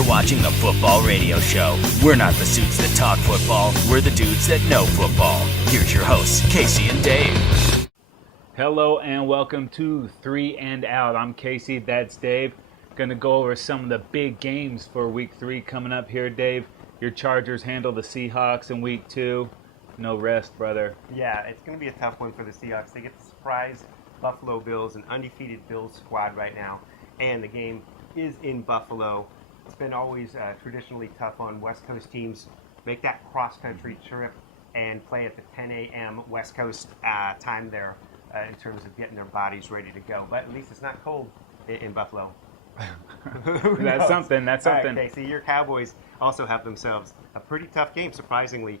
You're watching the Football Radio Show. We're not the suits that talk football. We're the dudes that know football. Here's your hosts, Casey and Dave. Hello and welcome to 3 and Out. I'm Casey, that's Dave. Going to go over some of the big games for Week 3 coming up here, Dave. Your Chargers handle the Seahawks in Week 2. No rest, brother. Yeah, it's going to be a tough one for the Seahawks. They get the surprise Buffalo Bills, an undefeated Bills squad right now, and the game is in Buffalo. It's been always traditionally tough on West Coast teams. Make that cross-country trip and play at the 10 a.m. West Coast time there in terms of getting their bodies ready to go. But at least it's not cold in Buffalo. That's something. All right, okay, so your Cowboys also have themselves a pretty tough game, surprisingly,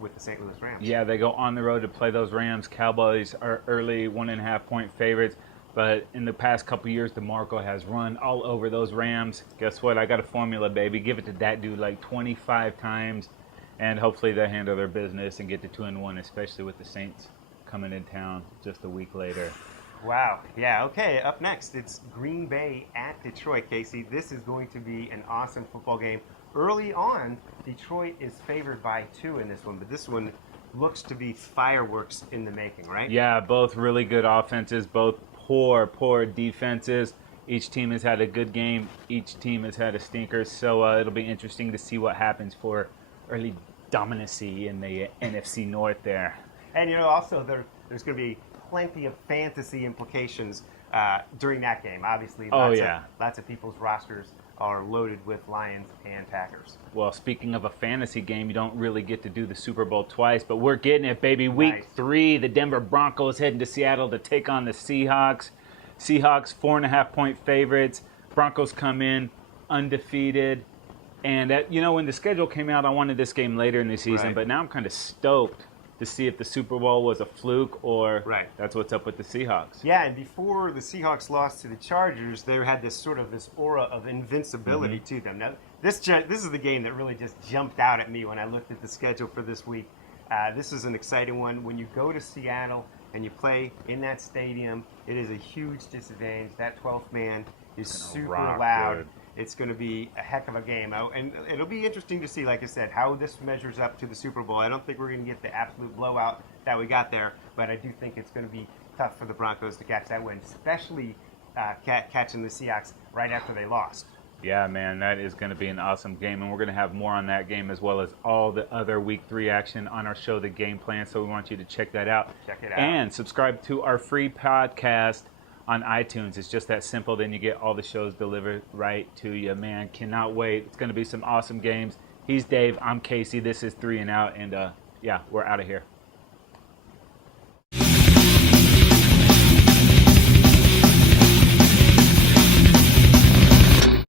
with the St. Louis Rams. Yeah, they go on the road to play those Rams. Cowboys are early 1.5-point favorites. But in the past couple years, DeMarco has run all over those Rams. Guess what? I got a formula, baby. Give it to that dude like 25 times, and hopefully they handle their business and get to 2-1, especially with the Saints coming in town just a week later. Wow. Yeah, okay. Up next, it's Green Bay at Detroit, Casey. This is going to be an awesome football game. Early on, Detroit is favored by 2 in this one, but this one looks to be fireworks in the making, right? Yeah, both really good offenses, both poor defenses. Each team has had a good game. Each team has had a stinker. So it'll be interesting to see what happens for early dominancy in the NFC North there. And, you know, also there's going to be plenty of fantasy implications during that game. Obviously, lots of people's rosters are loaded with Lions and Packers. Well, speaking of a fantasy game, you don't really get to do the Super Bowl twice, but we're getting it, baby. Week 3, the Denver Broncos heading to Seattle to take on the Seahawks. Seahawks 4.5-point favorites. Broncos come in undefeated. And, when the schedule came out, I wanted this game later in the season, but now I'm kind of stoked to see if the Super Bowl was a fluke or that's what's up with the Seahawks. Yeah, and before the Seahawks lost to the Chargers, they had this aura of invincibility to them. Now, this is the game that really just jumped out at me when I looked at the schedule for this week. This is an exciting one. When you go to Seattle and you play in that stadium, it is a huge disadvantage. That 12th man is super loud. Dude. It's going to be a heck of a game. And it'll be interesting to see, like I said, how this measures up to the Super Bowl. I don't think we're going to get the absolute blowout that we got there, but I do think it's going to be tough for the Broncos to catch that win, especially catching the Seahawks right after they lost. Yeah, man, that is going to be an awesome game, and we're going to have more on that game as well as all the other Week 3 action on our show, The Game Plan, so we want you to check that out. Check it out. And subscribe to our free podcast on iTunes. It's just that simple. Then you get all the shows delivered right to you, man. Cannot wait. It's going to be some awesome games. He's Dave. I'm Casey. This is 3 and Out, and we're out of here.